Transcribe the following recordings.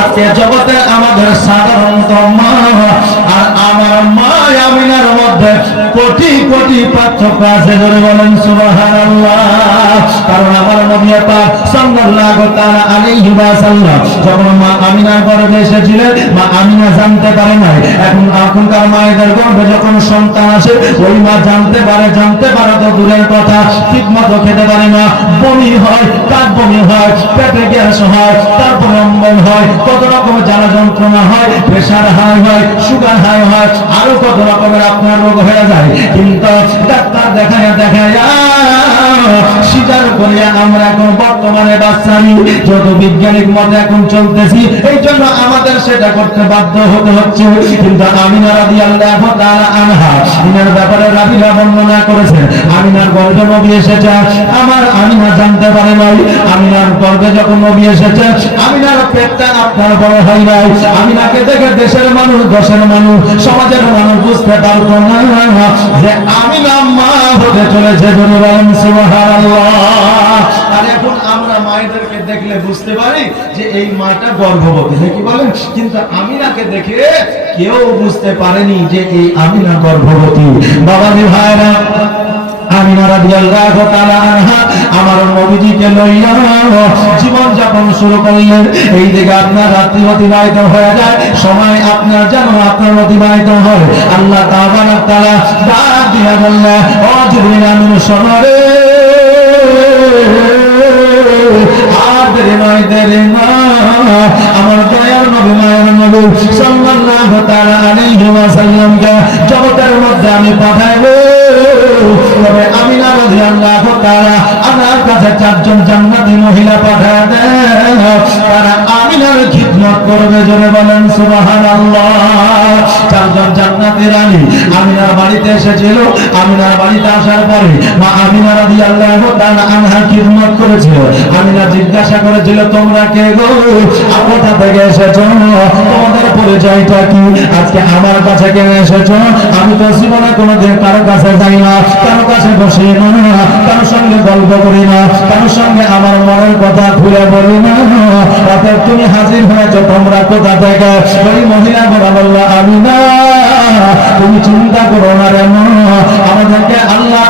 আজকে জগতে আমাদের সাধারণত মা আর আমার মা আমিনার মধ্যে কোটি কোটি পার্থক্য আছে। ধরে বলেন সুবহানাল্লাহ। কারণ আমার নবী পাক সাল্লাল্লাহু তাআলা আলাইহি ওয়াসাল্লাম যখন মা আমিনার গর্ভে এসেছিলেন, মা আমিনা জানতে পারে নাই। এখনকার মায়েদের গর্ভে যখন সন্তান আসে, ওই মা জানতে পারে তো দূরের কথা, ঠিক মতো খেতে পারে না, বমি হয়, কাক বমি হয়, পেটে গ্যাস হয়, তারপরে অম্বল হয়, কত রকম জ্বালা যন্ত্রণা হয়, প্রেশার হাই হয়, সুগার হাই হয়, আরো কত রকমের আপনার রোগ হয়ে যায়। কিন্তু ডাক্তার দেখায় স্বীকার করিয়া আমরা এখন বর্তমানে বাচ্চা নিই, যত বৈজ্ঞানিক মতে এখন চলতেছি, এই জন্য আমাদের সেটা করতে বাধ্য হতে হচ্ছে। কিন্তু আমিনা রাদিয়াল্লাহু তাআলা আনহা ইনার ব্যাপারে রাবিরা বর্ণনা করেছেন, আমিনার গর্ভে নবী এসেছে, আমার আমিনা জানতে পারে নাই। আমিনার গর্ভে যখন নবী এসেছে, আমিনার পেটটা আপনার বড় হয় নাই। আমিনাকে দেখে দেশের মানুষ, দশের মানুষ, সমাজের মানুষ বুঝতে পারতো না যে আমিনা মা হতে চলেছে। বলেন সুবহানাল্লাহ। আর এখন আমরা মায়েদেরকে দেখলে বুঝতে পারি যে এই মাটা গর্ভবতী, নাকি বলেন? কিন্তু আমিনাকে দেখে কেউ বুঝতে পারেনি যে এই আমিনা গর্ভবতী। বাবাজি ভাইরা, আমিনা রাদিয়াল্লাহু তাআলা আনহা আমার নবীজিকে লইয়া জীবন যাপন শুরু করলেন। এই দিকে আপনার রাত্রি অতিবাহিত হয়ে যায়, সময় আপনার যেন আপনার অতিবাহিত হয়। আল্লাহ তাআলা ডাক দিয়া বললেন, ও জিবরিল আমিন শোনো রে, আর দেরি নয়, দেরি নয়, আমার দয়ার নবী, মায়ের নবী সাল্লাল্লাহু তাআলা আলাইহি ওয়াসাল্লামকে জগতের মধ্যে আমি পাঠাইবো। তবে আমিনা রাদিয়াল্লাহু তাআলা আমার কাছে চারজন জান্নাতি মহিলা পাঠায় দেন, তারা আমিনার খিদমত করবে। জোরে বলেন সুবহানাল্লাহ। চারজন জান্নাতি রানী আমিনার বাড়িতে এসেছিল। আমিনার বাড়িতে আসার পরে মা আমিনা রাদিয়াল্লাহু তাআলা আনহা খিদমত করেছিল। আমিনা জিজ্ঞাসা করেছিল, তোমরা কে গো, কোথা থেকে এসেছো, তোমাদের পরিচয়টা কি, আজকে আমার কাছে কেন এসেছো? আমি তো জীবনে কোনোদিন কারো কাছে যাই না, কারো কাছে বসি না, কারোর সঙ্গে গল্প করি না, কারোর সঙ্গে আমার মনের কথা খুলে বলি না, অতএব তুমি হাজির হয়েছো, তোমরা কোথা থেকে? ওই মহিলা বলল, আমিনা তুমি চিন্তা করো না রে মা, আমাদেরকে আল্লাহ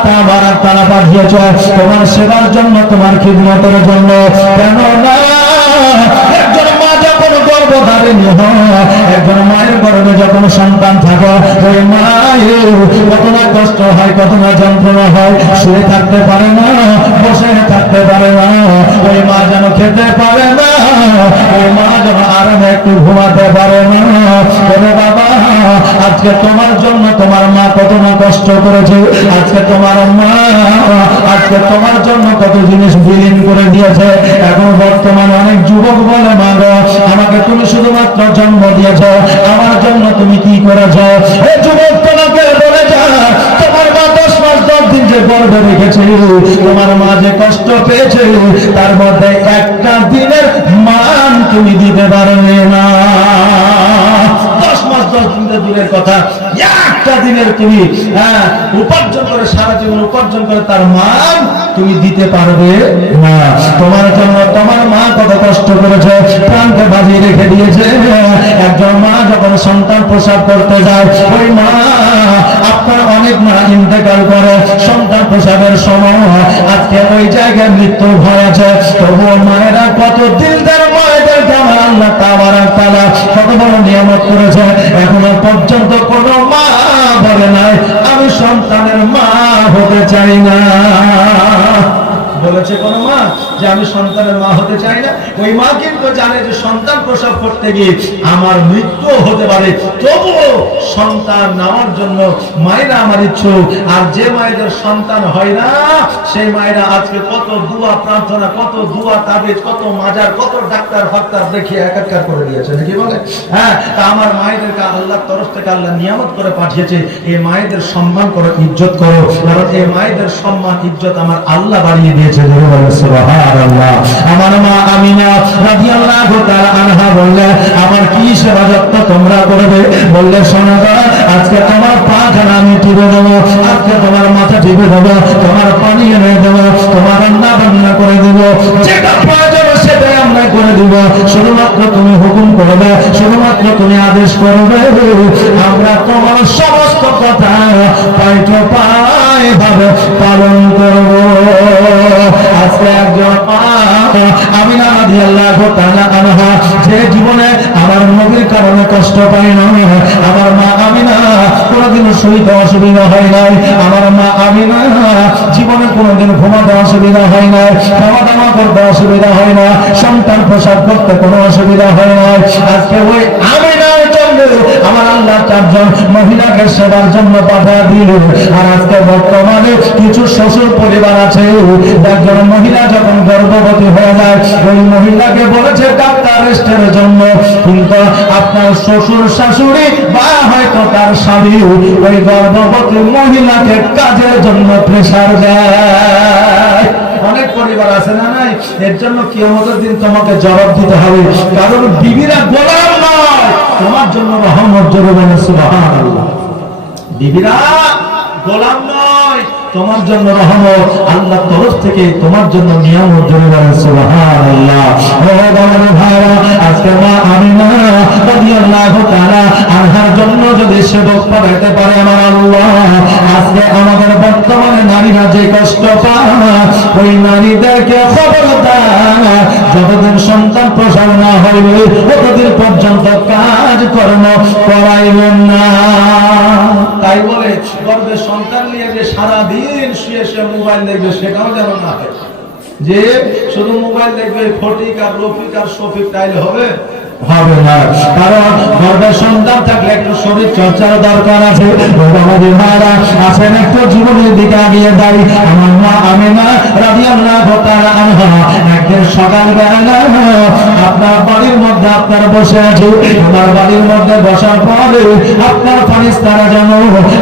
তাআলা পাঠিয়েছ তোমার সেবার জন্য, তোমার খিদমতের জন্য। কেন না, একজন মা যখন গর্ভধারিণী হয়, একজন মায়ের গর্ভে যখন সন্তান থাকে, ওই মায়ের কত না কষ্ট হয়, কত না যন্ত্রণা হয়, শুয়ে থাকতে পারে না, বসে থাকতে পারে না, ওই মা যেন খেতে পারে না, ওই মা যেন আরামে একটু ঘুমাতে পারে না। ওরে বাবা, আজকে তোমার জন্য তোমার মা কত না কষ্ট করেছে, আজকে তোমার মা আজকে তোমার জন্য কত জিনিস বিলীন করে দিয়েছে। এখন বর্তমানে অনেক যুবক বলে, মা গো, আমাকে তুমি শুধুমাত্র জন্ম দিয়েছ, আমার জন্য তুমি কি করেছ? এই যুবক তোমাকে বলে যা, তোমার মা 10 মাস 10 দিন যে গর্ভে রেখেছে, তোমার মা যে কষ্ট পেয়েছে, তার মধ্যে একটা দিনের মান তুমি দিতে পারবে না। 10 মাস 10 দিনের দূরের কথা, একটা দিনের তুমি উপার্জন করে, সারা জীবন উপার্জন করে তার মান তুমি দিতে পারবে না। তোমার জন্য তোমার মা কত কষ্ট করেছে, প্রাণকে বাজিয়ে রেখে দিয়েছে। একজন মা যখন সন্তান প্রসব করতে যায়, ওই মা, আপনার অনেক মা ইন্তেকাল করে সন্তান প্রসবের সময়, আজকে ওই জায়গায় মৃত্যু ভয় আছে, তবুও মায়েরা কত দিলদার, মায়েদেরকে আমার আল্লাহ তাআলা কত বড় নিয়ামত করেছে। এখনো পর্যন্ত কোন মা বলে নাই আমি সন্তানের মা হতে চাই না। বলেছে কোন মা যে আমি সন্তানের মা হতে চাই না? ওই মা কিন্তু জানে যে সন্তান প্রসব করতে গিয়ে আমার মৃত্যু হতে পারে, তবুও সন্তান নেওয়ার জন্য মায়েরা আমার ইচ্ছুক। আর যে মায়েদের সন্তান হয় না, সেই মায়েরা আজকে কত দোয়া প্রার্থনা, কত দোয়া তাবিজ, কত মাজার, কত ডাক্তার ফাক্তার দেখিয়ে একাকার করে দিয়েছে, নাকি বলে? হ্যাঁ, তা আমার মায়েদেরকে আল্লাহর তরফ থেকে আল্লাহ নিয়ামত করে পাঠিয়েছে। এই মায়েদের সম্মান করো, ইজ্জত করো, কারণ এই মায়েদের সম্মান ইজ্জত আমার আল্লাহ বাড়িয়ে দিয়েছে। সুবহানাল্লাহ। আমার মা আমিনা রাদিয়াল্লাহু তাআলা আনহা বললেন, আমার কি সেবা যত্ন তোমরা করবে? বললে, শোনো, আজকে তোমার পাখানা আমি টিপে দেবো, আজকে তোমার মাথা টিপে দেবো, তোমার পানি এনে দেবো, তোমার রান্না বান্না করে দেবো, যেটা প্রয়োজন সেটাই আমরা করে দিব, শুধুমাত্র তুমি হুকুম করবে, শুধুমাত্র তুমি আদেশ করবে, আমরা তোমার সমস্ত কথা পাইটো পাই ভাবে পালন করব। আজকে একজন আমিনা রাদিয়াল্লাহু তাআলা আনহা যে জীবনে আমার নবীর কারণে কষ্ট পায় না, আমার মা আমিনা কোনোদিন শুইতে অসুবিধা হয় নাই, আমার মা আমিনা জীবনে কোনোদিন ঘুমাতে অসুবিধা হয় না, খাওয়া দাওয়া করতে অসুবিধা হয় না, সন্তান প্রসব করতে কোনো অসুবিধা হয় না। আজকে ওই আমিনার জন্য আমার আল্লাহ চারজন মহিলাকে সেবার জন্য বাধা দিল। আর আজকে বর্তমানে কিছু শ্বশুর পরিবার আছে, একজন মহিলা যখন গর্ভবতী হয়ে যায় ওই মহিলাকে বলেছে ডাক্তার রেস্টের জন্য, কিন্তু আপনার শ্বশুর শাশুড়ি বা হয়তো তার স্বামী ওই গর্ভবতী মহিলাকে কাজের জন্য প্রেসার দেয়। অনেক পরিবার আছে না নাই? এর জন্য কিয়ামতের দিন তোমাকে জবাব দিতে হবে, কারণ বিবিরা গোলাম নয়, তোমার জন্য রহমত জরুরি। সুবহানাল্লাহ। বিবিরা গোলাম নয়, তোমার জন্য রহমত, আল্লাহর তরফ থেকে তোমার জন্য নিয়ামত জরুরি। সুবহানাল্লাহ। ও বাবার ভাইরা, আজকে মা আমিনা রাদিয়াল্লাহু তাআলা আনহার জন্য যদি সেবক পাঠাতে পারে আমার আল্লাহ, আজকে আমাদের বর্তমানে নারীরা যে কষ্ট পায় ওই নারীদেরকে খবরদার, যতদিন সন্তান প্রসব না হইবে ততদিন পর্যন্ত কাজ কর্ম করাইবেন না। তাই বলে গর্ভে সন্তান নিয়ে যে সারাদিন শুয়ে শুয়ে মোবাইল দেখবে সেটাও যেন না হয়, যে শুধু মোবাইল দেখবে ফটিক আর রফিক আর শফিক, তাইলে হবে হবে না। কারণ গর্ভে সন্তান থাকলে একটু শরীর চর্চার দরকার আছে। আসেন একটু জীবনের দিকে আগিয়ে যাই। আমার মা আমিনা রাদিয়াল্লাহু তাআলা আনহা একদিন সকালবেলা আপনার বাড়ির মধ্যে আপনার বসে আছে, আমার বাড়ির মধ্যে বসার পরে আপনার ফারিস্তারা যেন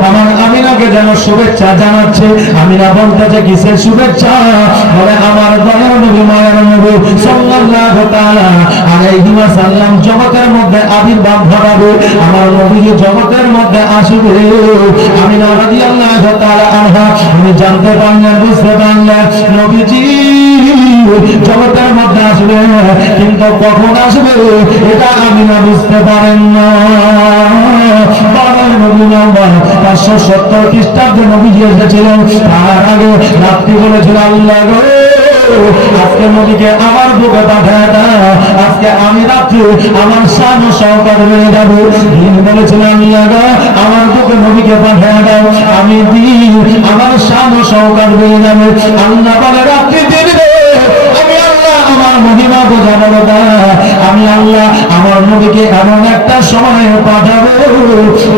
আমার আমিনাকে যেন শুভেচ্ছা জানাচ্ছে। আমিনা বলতেছে কিসের শুভেচ্ছা? বলে আমার দয়ার নবী মায়ের নবী সাল্লাল্লাহু তাআলা আলাইহি ওয়াসাল্লাম জগতের মধ্যে আবির্ভাব ঘটাবে, আমার নবী জগতের মধ্যে আসবে। আমিনা রাদিয়াল্লাহু তাআলা আনহা উনি জানতে পারলেন, বুঝতে পারলেন নবীজি জগতের মধ্যে আসবে, কিন্তু কখন আসবে এটা আমিনা বুঝতে পারেন না। বাবার নবী নম্বর 570 খ্রিস্টাব্দে নবীজি এসেছিলেন। তার আগে রাত্রি বলেছিল আল্লাহ গো আজকে নবীকে আমার বুকে পাঠায় দাও, আজকে আমি রাত্রি আমার শান সহকার হয়ে যাবো। দিন বলেছিলাম আমার বুকে নবীকে পাঠায় দাও, আমি দিন আমার শান সহকার হয়ে যাবে। আল্লাহ বলে রাত্রি দিন আমি আল্লাহ আমার মহিমা বোঝানোর দা, আমি আল্লাহ আমার নবীকে এমন একটা সময়ে পাঠাবো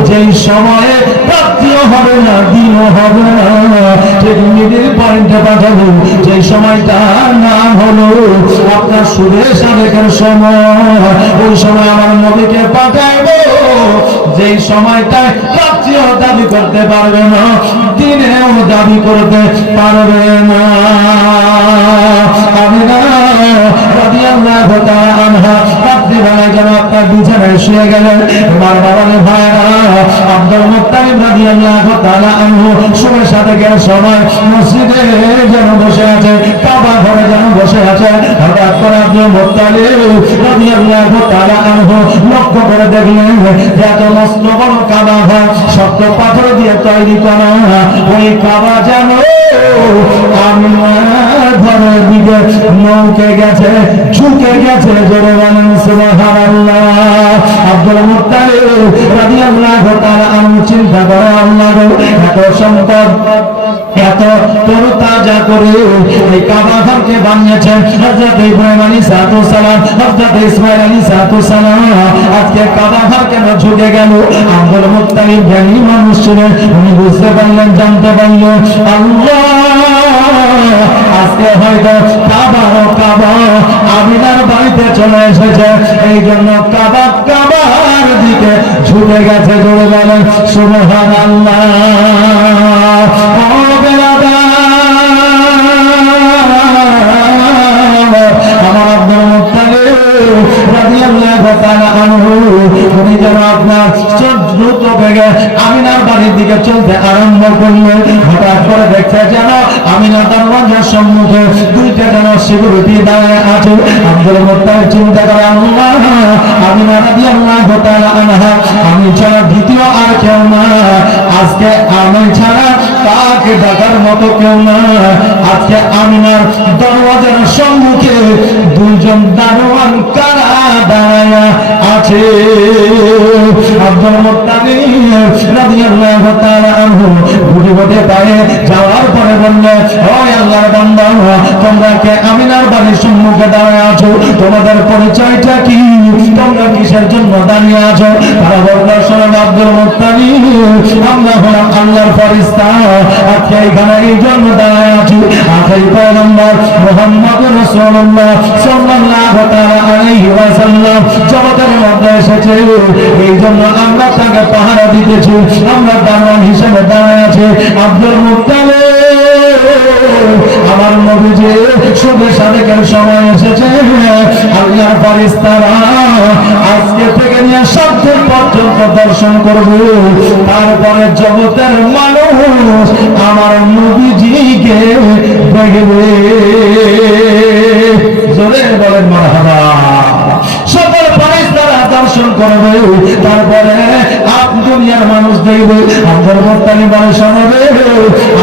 যেই সময়ে রাত্রিও হবে না দিনও হবে না, ঠিক মিডিল পয়েন্টে পাঠাবো। যেই সময়টা নাম হলো আপনার সুরেশ আবেগের সময়, ওই সময় আমার নবীকে পাঠাইবো যেই সময়টা রাত্রিও দাবি করতে পারবে না, দিনেও দাবি করতে পারবে না। আমিনা রাদিয়াল্লাহু তাআলা আনহা রাত্রিবেলায় যেন আপনার বিছানায় শুয়ে গেলেন। আমার বাবার ভাইরা আব্দুল মুত্তালিব রাদিয়াল্লাহু তাআলা আনহু সময় সাথে গেল সময় মসজিদে যেন বসে আছে, কাবা ঘরে যেন বসে আছে। হঠাৎ করে আব্দুল মুত্তালিব রাদিয়াল্লাহু তাআলা আনহু লক্ষ্য করে দেখলেন যে এত মস্ত বড় কাবা ঘর শক্ত পাথর দিয়ে তৈরি করা, ওই কাবা যেন আমার ঘরের দিকে নৌকে গেছে, ঝুঁকে গেছে। জোরে বলেন সুবহানাল্লাহ। আব্দুল মুত্তালিব রাদিয়াল্লাহু তাআলা আনহু চিন্তা করে আল্লাহ এত সম্পদ এত তরতাজা করে এই কাবা ঘরকে বানিয়েছেন হযরত ইব্রাহিম আলাইহিস সালাম, হযরত ইসমাঈল আলাইহিস সালাম। আজকে কাবা ঘর কেন ঝুঁকে গেল? আব্দুল মুত্তালিব জ্ঞানী মানুষ ছিলেন, উনি বুঝতে পারলেন, জানতে পারলেন আল্লাহ আজকে হয়তো কাবা আমিনার বাড়িতে চলে এসেছে, এই জন্য কাবার দিকে ঝুঁকে গেছে। জোরে বলেন সুবহানাল্লাহ। আমার আব্দুল মুত্তালিব রাদিয়াল্লাহু তাআলা আনহু উনি যেন আপনার দ্রুত থেকে আমিনার বাড়ির দিকে চলতে আরম্ভ করলো। হঠাৎ করে দেখতে যেন আমিনার দরওয়াজার সম্মুখে দুইটা যেন সিকিউরিটি দাঁড়িয়ে আছে। আব্দুল মুত্তালিব চিন্তা করে, আল্লাহ, আমিনা রাদিয়াল্লাহু তাআলা আনহা, আমি ছাড়া দ্বিতীয় আর কেউ না। আজকে আমি ছাড়া তাকে ডাকার মতো কেউ না। আজকে আমিনার দরওয়াজার সম্মুখে দুইজন দারোয়ান কারা দাঁড়ায়া আছে। আব্দুল মুত্তালিব রাদিয়াল্লাহু তাআলা আনহু ঘুরে ঘুরে পায়ে যাওয়ার পরে বললেন, ও আল্লাহর বান্দা, তোমরা কে আমিনার বাড়ির সম্মুখে দাঁড়িয়ে আছো? তোমাদের পরিচয়টা কি? তোমরা কিসের জন্য দাঁড়িয়ে আছো? তারা বলল, শোনো আব্দুল মুত্তালিব, আমরা হলাম আল্লাহর ফেরেশতা, আজকে এখানে এই জন্য দাঁড়িয়ে আছি। আখেরি পয়গম্বর মুহাম্মদুর রাসূলুল্লাহ সাল্লাল্লাহু তাআলা আলাইহি ওয়াসাল্লাম জগতের মধ্যে এসেছে, এই জন্য আমরা তাকে পাহারা দিতেছি, আমরা দারোয়ান হিসেবে দাঁড়িয়ে আছি। আব্দুল মুত্তালিব, আমার নবীজি শুভে সাদেকের সময় এসেছে। আল্লাহর ফেরেশতারা আজকে থেকে নিয়ে সাতদিন পর্যন্ত দর্শন করবে, তারপরে জগতের মানুষ আমার নবীজিকে দেখবে। জোরে বলেন মারহাবা। সকল ফেরেশতারা দর্শন করবে, তারপরে দুনিয়ার মানুষ দেখবে। আব্দুল মুত্তালিব বলে, শোনবে,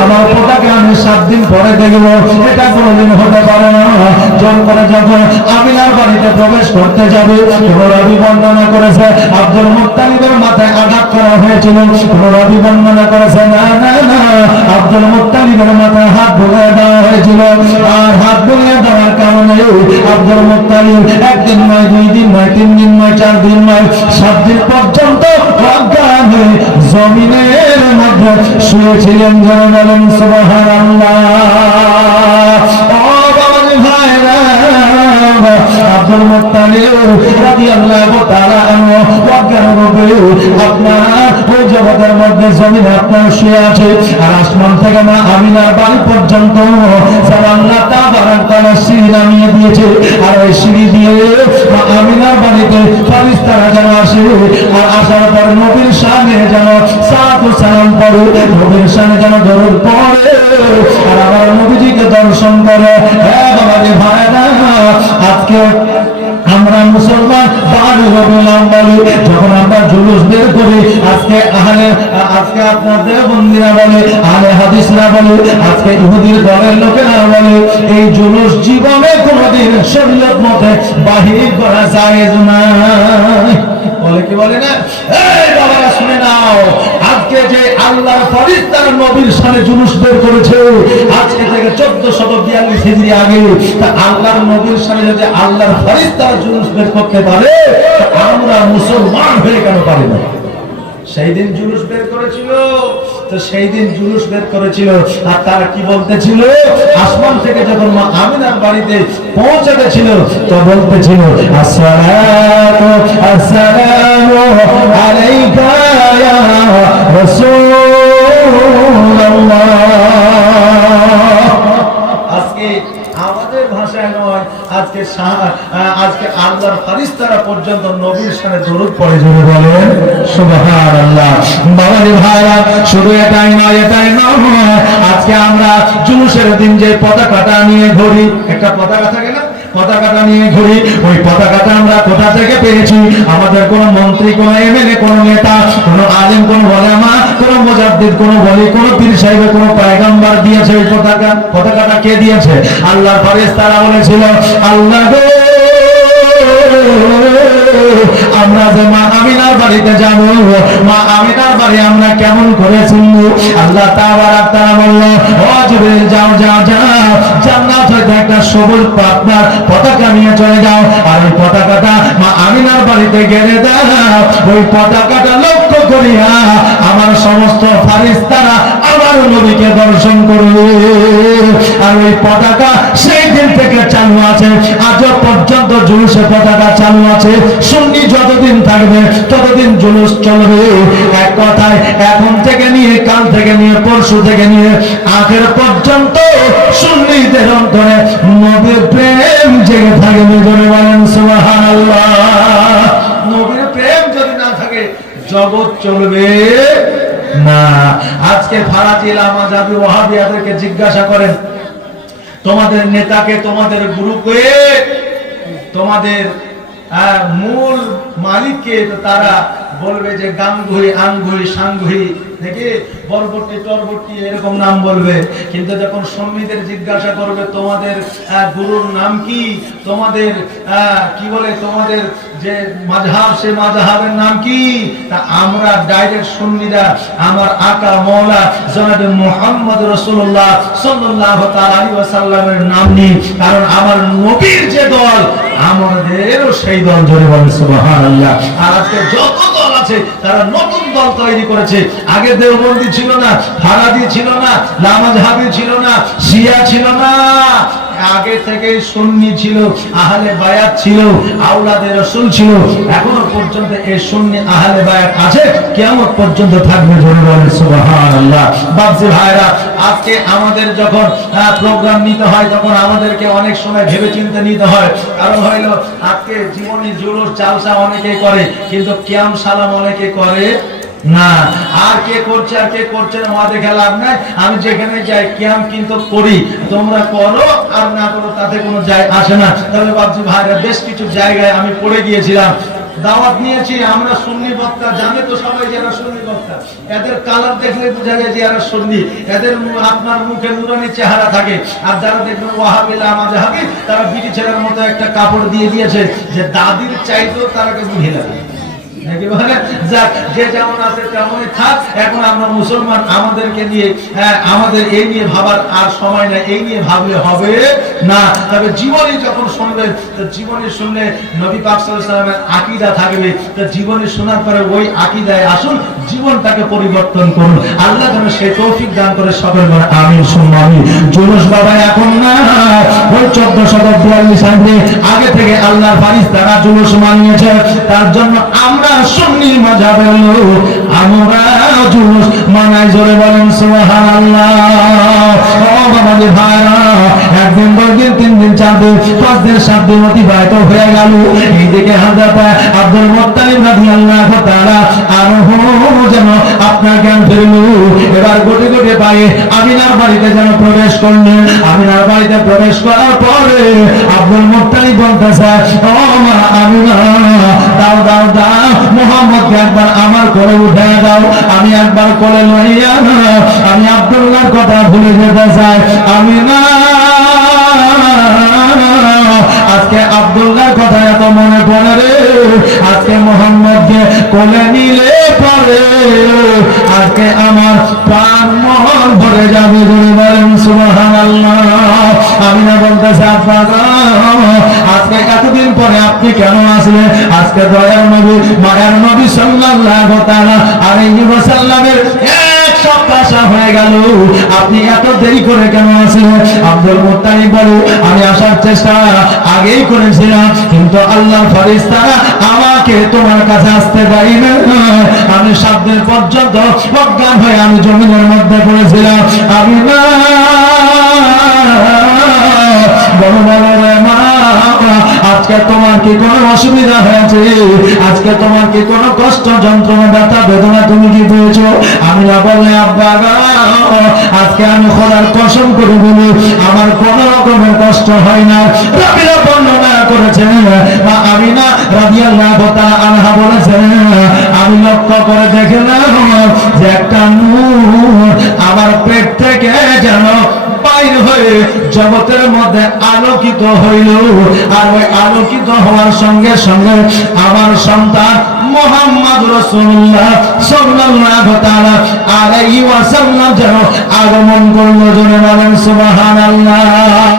আমার পতাকা আমি 7 দিন পরে দেখব, এটা কোনোদিন হতে পারে না। জন্মরে যখন আমিনার বাড়িতে প্রবেশ করতে যাবে, রবি বর্ণনা করেছে আব্দুল মুত্তালিবের মাথায় আঘাত করা হয়েছিল। রবি বর্ণনা করেছে না না না, আব্দুল মুত্তালিবের মাথায় হাত বুলিয়ে দেওয়া হয়েছিল। আর হাত বুলিয়ে দেওয়ার কারণে আব্দুল মুত্তালিব 1 দিন নয়, 2 দিন নয়, 3 দিন নয়, 4 দিন নয়, 7 দিন পর্যন্ত অজ্ঞান হয়ে জমিনের মধ্যে শুয়েছিলেন। যারা বলেন সুবহানাল্লাহ। ও বাবাজি ভাইরা, আব্দুল মুত্তালিব রাদিয়াল্লাহু তাআলা আনহু অজ্ঞানভাবে আপনার ওই জগতের মধ্যে জমিনে আপনার শুয়ে আছে। আর আসমান থেকে মা আমিনার বাড়ি পর্যন্ত আল্লাহ তাবারক তাআলা সিঁড়ি নামিয়ে দিয়েছে। আর ওই সিঁড়ি দিয়ে মা আমিনার বাড়িতে ফেরেশতারা যেন আসে, আর আসার পর নবীর সামনে যেন সালাত ও সালাম পড়ে, নবীর সামনে যেন দরুদ পড়ে, আর আমার নবীজিকে দর্শন করে। হ্যাঁ বাবাজি ভাইরা, আজকে আমরা মুসলমান বাড়ি হলাম বলি, যখন আমরা জুলুস বের করি, আজকে আপনাদের বন্দিরা বলে, আহলে হাদিসরা বলে, আজকে ইহুদির দলের লোকেরা বলে, এই জুলুস জীবনে কোনোদিন শরীয়ত মতে বাহির করা জায়েজ না। বলে কি বলে না? এই বাবারা শুনে নাও, আজকে যে আল্লাহর ফেরেশতারা নবীর সামনে জুলুস বের করেছে, আজকে থেকে 1442 হিজরি আগে, তা আল্লাহর নবীর সামনে যদি আল্লাহর ফেরেশতারা জুলুস বের করতে পারে, আমরা মুসলমান হয়ে কেন পারি না? সেই দিন জুলুস বের করেছিল, তো সেই দিন জুলুস বের করেছিল। আর তারা কি বলতেছিল? আসমান থেকে যখন মা আমিনার বাড়িতে পৌঁছাতে ছিল, তো বলতেছিল, আসসালাতু আসসালামু আলাইকা ইয়া রাসূলুল্লাহ। আজকে আমাদের ভাষায় নয়, আজকে আল্লাহর ফেরেশতারা পর্যন্ত নবীর সামনে দরুদ পড়ে। জোরে বলেন সুবহানাল্লাহ। বাবাজি ভাইরা, শুধু এটাই নয়, আজকে আমরা জুলুসের দিন যে পতাকাটা নিয়ে ঘুরি, একটা পতাকা থাকে না, পতাকাটা নিয়ে ঘুরি, ওই পতাকাটা আমরা কোথা থেকে পেয়েছি? আমাদের কোন মন্ত্রী, কোন এমএলএ, কোন নেতা, কোন আলেম, কোন ওলামা, কোন মুজাদ্দিদ, কোন ওলি, কোন পীর সাহেব, কোন পয়গম্বর দিয়েছে এই পতাকা? পতাকাটা কে দিয়েছে? আল্লাহর ফেরেশতারা বলেছিল, আল্লাহ গো, আমরা যে মা আমিনার বাড়িতে যাব, মা আমিনার বাড়ি আমরা কেমন করে চিনব? আল্লাহ তাবারক তাআলা বলল, ও জিবরিল, যাও যাও যাও, জান্নাত হইতে একটা সবুজ পাতার পতাকা নিয়ে চলে যাও, আর ওই পতাকাটা মা আমিনার বাড়িতে গেড়ে দাও। ওই পতাকাটা লক্ষ্য করিয়া আমার সমস্ত ফেরেশতারা আমার নবীকে দর্শন করবে। আর ওই পতাকা সেই দিন থেকে চালু আছে, আজ পর্যন্ত জুলুসের পতাকা চালু আছে। সুন্নি যতদিন থাকবে ততদিন জুলুস চলবে। এক কথায়, এখন থেকে নিয়ে, কাল থেকে নিয়ে, পরশু থেকে নিয়ে আখের পর্যন্ত সুন্নিদের অন্তরে নবীর প্রেম জেগে থাকবে। জোরে বলেন সুবহানাল্লাহ। নবীর প্রেম যদি না থাকে, থাকে জগৎ চলবে না। আজকে ফারাজি লামা জাবি ওয়াহাবিয়াদেরকে জিজ্ঞাসা করেন, তোমাদের নেতাকে, তোমাদের গ্রুপে, তোমাদের মূল মালিককে, তারা বলবে যে গাঙ্গুহি, আঙ্গুহি, সাঙ্গুহি, দেখি বরবটি, টরবটি এরকম নাম বলবে। কিন্তু যখন সুন্নিদের জিজ্ঞাসা করবে তোমাদের গুরুর নাম কি, তোমাদের কি বলে, তোমাদের যে মাযহাব, সে মাযহাবের নাম কি, তা আমরা ডাইরেক্ট সুন্নিরা আমার আকা মাওলা জনাবে মুহাম্মদ রাসূলুল্লাহ সাল্লাল্লাহু তাআলা আলাইহি ওয়াসাল্লামের নাম নিই, কারণ আমার নবীর যে দল আমাদেরও সেই দল। জোরে বলেন সুবহানাল্লাহ। আর আজকে যত দল আছে তারা নতুন দল তৈরি করেছে। আগে দেওবন্দি ছিল না, ফারাদি ছিল না, লামাযহাবি ছিল না, শিয়া ছিল না, আগে থেকে সুন্নি ছিল, আহলে বায়াত ছিল, আওলাদে রাসূল ছিল। এখনো পর্যন্ত এই সুন্নি আহলে বায়াত আছে, কিয়ামত পর্যন্ত থাকবে। জোরে বলেন সুবহানাল্লাহ। বাপজি ভাইরা, আজকে আমাদের যখন প্রোগ্রাম নিতে হয় তখন আমাদেরকে অনেক সময় ভেবেচিন্তে নিতে হয়। কারণ হইলো আজকে জীবনী জুলুস জালসা অনেকেই করে, কিন্তু কিয়াম সালাম অনেকে করে না। আর কে করছে আর কে করছে না দেখে লাভ নাই। আমি যেখানে যাই কিয়াম কিন্তু করি, তোমরা করো আর না করো তাতে কোনো যায় আসে না। তবে বাপজি ভাইরা, বেশ কিছু জায়গায় আমি পড়ে গিয়েছিলাম, দাওয়াত নিয়েছি। আমরা সুন্নি বক্তা, জানে তো সবাই যারা সুন্নি বক্তা, এদের কালার দেখলে বোঝা যায় যে এরা সুন্নি। এদের আপনার মুখে নুরানি চেহারা থাকে। আর যারা দেখবেন ওয়াহাবি লামাযহাবি, তারা বিটি ছেলের মতো একটা কাপড় দিয়ে দিয়েছে যে দাদির চাইতেও তারাকে বুঝে লাগে। যে যেমন আছে তেমনই থাক। এখন আমরা মুসলমান, আমাদেরকে নিয়ে আমাদের এই নিয়ে ভাবার আর সময় নাই, এই নিয়ে ভাবলে হবে না। তবে জীবনী যখন শুনবেন, তো জীবনী শুনলে নবী পাক সাল্লাল্লাহু আলাইহি ওয়াসাল্লামের আকীদা থাকবে। তো জীবনী শোনার পরে ওই আকীদায় আসুন, জীবনটাকে পরিবর্তন করুন। আল্লাহ যেন সেই তৌফিক দান করে সকল বলে আমিন সুম্মা আমিন। জুলুস বাবা এখন না, ওই 1442 সালে আগে থেকে আল্লাহর ফারিস্তারা জুলুস মানিয়েছে। তার জন্য আমরা সুন্নি মাযহাবের লোক, আমরা জুলুস মানাই। জোরে বলেন সুবহানাল্লাহ। ও বাবাজি ভাইরা, একদিন, 2 দিন, 3 দিন, 4 দিন, 5 দিন, 7 দিন অতিবাহিত হয়ে গেল। এইদিকে হযরত আব্দুল মুত্তালিব রাদিয়াল্লাহু তাআলা আনহু যেন আপনার জ্ঞান ফিরল। এবার গোটে গোটে পায়ে আমিনার বাড়িতে যেন প্রবেশ করলেন। আমিনার বাড়িতে প্রবেশ করার পরে আব্দুল মুত্তালিব বলতেছে, ও মা আমিনা, দাও দাও দাও, মুহাম্মদকে একবার আমার কোলে উঠে দাও। আমি একবার কোলে লইয়া আমি আব্দুল্লাহর কথা ভুলে যেতে চাই। আমিনা, আজকে আব্দুল্লাহর কথা এত মনে পড়ে রে। আজকে মুহাম্মদকে কোলে নিলে পরে আজকে আমার প্রাণ মন ভরে যাবে। জোরে বলেন সুবহানাল্লাহ। আমিনা বলতেছে, আব্বা আজকে এতদিন পরে আপনি কেন আসলেন? আজকে দয়ার নবী, মায়ার নবী সাল্লাল্লাহু তাআলা আলাইহি ওয়াসাল্লামের এক সপ্তাহ হয়ে গেল, আপনি এত দেরি করে কেন আসলেন? আব্দুল মুত্তালিব বলে, আমি আসার চেষ্টা আগেই করেছিলাম, কিন্তু আল্লাহর ফেরেশতারা আমাকে তোমার কাছে আসতে দেয় না। আমি 7 দিন পর্যন্ত অজ্ঞান হয়ে আমি জমিনের মধ্যে পড়েছিলাম। আমি না বড় বড় মা, আজকে তোমার কি কোনো অসুবিধা হয়েছে? আজকে তোমার কি কোনো কষ্ট, যন্ত্রণা, ব্যথা, বেদনা তুমি কি পেয়েছো? আমি না বলে, আব্বা আজকে আমি খোদার কসম করে বলি, আমার কোনো রকমের কষ্ট হয় না। রাবিরা বর্ণনা করেছেন, মা আমিনা রাদিয়াল্লাহু তাআলা আনহা বলেছেন, আমি লক্ষ্য করে দেখলাম যে একটা নূর আমার পেট থেকে যেন বাইর হয়ে জগতের মধ্যে আলোকিত হইল। আর ওই আলোকিত হওয়ার সঙ্গে সঙ্গে আমার সন্তান মুহাম্মদ রাসূলুল্লাহ সাল্লাল্লাহু তাআলা আলাইহি ওয়াসাল্লাম যেন আগমন করল। জোরে বলেন সুবহানাল্লাহ।